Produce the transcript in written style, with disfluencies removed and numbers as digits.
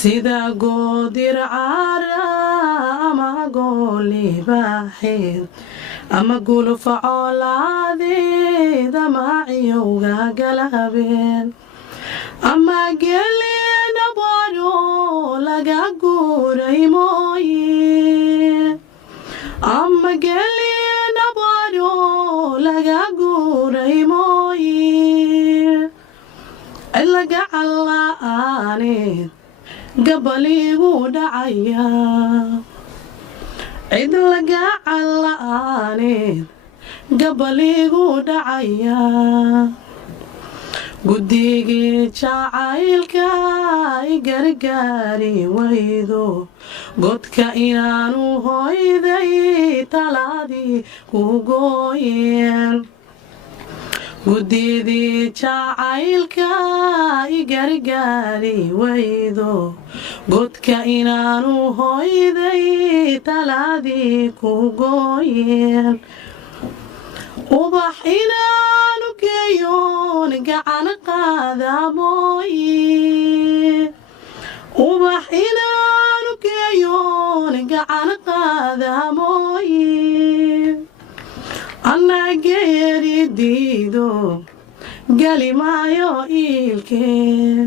sida goodir cara ama gooli baaxeed ama gulufa coolaadeed ama ciyowga galabeen ama gelina baro laga guuray mooye ama gelina baro laga guuray mooye ilaga calla'aaneed gabaligu dhacaya cid laga calla'aaneed gabaligu dhacaya guddigii jacaylka i gargaari waydo godka inaanu hoyday talaadii ku gooyeen guddigii jacaylka i gargaari waydo godka inaanu hoyday talaadii ku gooyeen ubax inaanu geeyoon gacan qaada mooye ubax inaanu geeyoon gacan qaada mooye annageeri diido galimaayo iilkeen